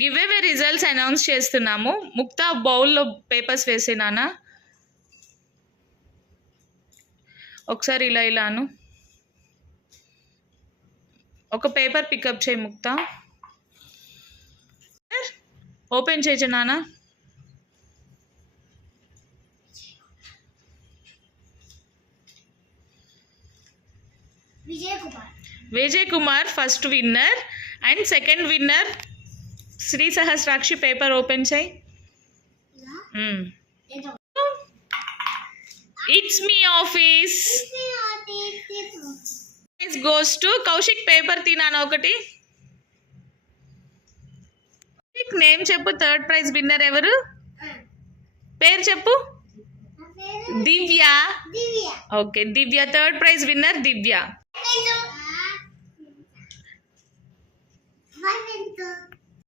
Give away results announce చేస్తున్నాము. ముక్తా బౌల్లో పేపర్స్ వేసేనానా ఒకసారి ఇలాను ఒక పేపర్ పికప్ చేయి ముక్తా. ఓపెన్ చేయొచ్చు నాన్న. Vijay Kumar first winner and second winner Shri Sahasrakshi. Paper open చేయి. It's me office goes to Kaushik. Paper తినాను ఒకటి. నేమ్ చెప్పు. థర్డ్ ప్రైజ్ విన్నర్ ఎవరు? పేరు చెప్పు. Divya. Okay Divya third prize winner దివ్య.